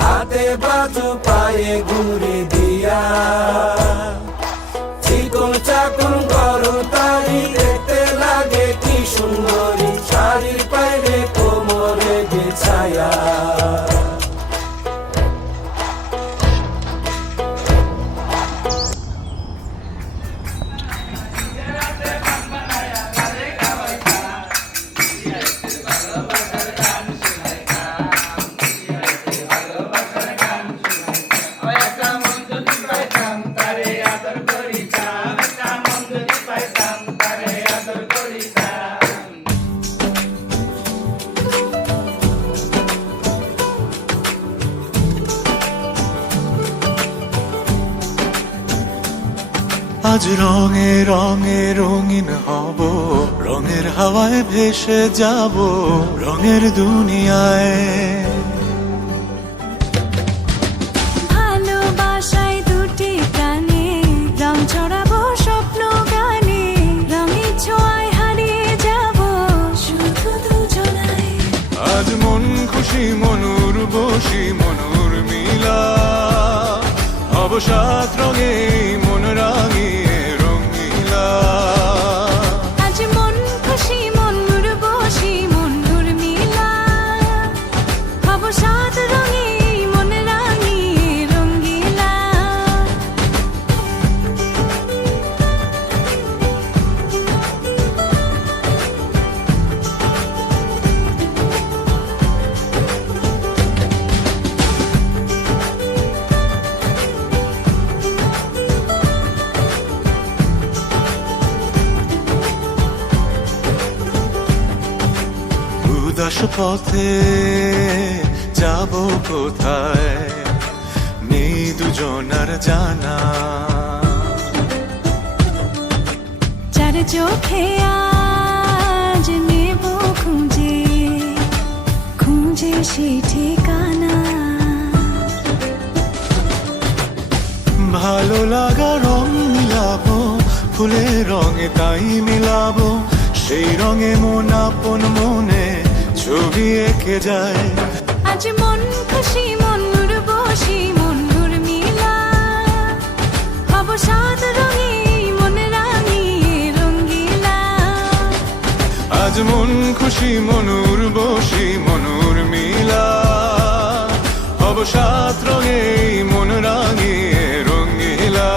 হাতে বাজু পায়ে ঘুরে দিয়া চিকন চাকন করো তারি দেখতে লাগে কি সুন্দরী শাড়ির পায়ে কোমরে বিছায়া আজ রঙে রঙে রঙিন হব, রঙের হাওয়ায় ভেসে যাব রঙের দুনিয়ায়। ভালোবাসায় দুটি প্রাণে রং ছড়াবো স্বপ্ন গানে, রঙের ছোঁয়ায় হারিয়ে যাব শুধু দুজনায়। আজ মন খুশি মনুর বসি মনুর মিলা, অবসাদ রঙে মন রাঙিয়ে রঙিলা। আজ মন খুশি মনুর বসি মনুর মিলা, অবসাদ রঙে মন রাঙিয়ে রঙিলা। উদাস পথে যাব কোথায় নেই দুজনার জানা, চার চোখে আজ নেব খুঁজে খুঁজে সে ঠিকানা। ভালো লাগা রং মিলাবো ফুলের রঙে তাই মিলাবো, সেই রঙে মন আপন মনে ছবি এঁকে যায়। আজ মন খুশি মনুর বসি মনুর মিলা, অবসাদ রঙে মন রাঙিয়ে রঙিলা। আজ মন খুশি মনুর বসি মনুর মিলা, অবসাদ রঙে মন রাঙিয়ে রঙিলা।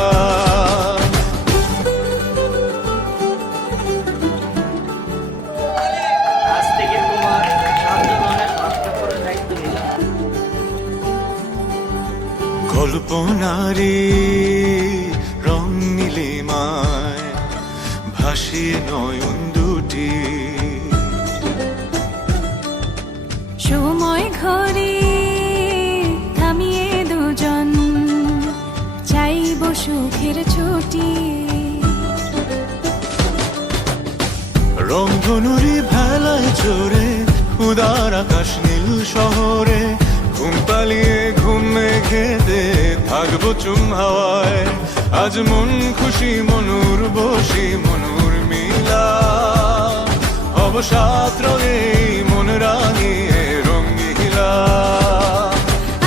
কল্পনারি রং নীলিমায় ভাসিয়ে নয়ন দুটি, সময় ঘরে থামিয়ে দুজন চাইব সুখের ছুটি। রংধনুরি ভেলায় চড়ে উদার আকাশ নীল শহরে, ঘুম পালিয়ে ঘুম মেঘেতে থাকবো চুম হাওয়ায়। আজ মন খুশি মনুর বসি মনুর মিলা, অবসাদ রঙে মন রাঙিয়ে রঙিলা।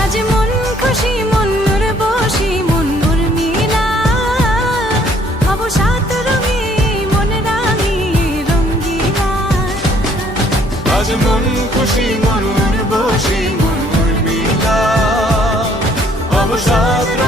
আজ মন খুশি মনুর বসি মনুর মিলা, অবসাদ রঙে মন রাঙিয়ে রঙিলা। আজ মন খুশি মন উর্বশী মন উর্মিলা অবসাদ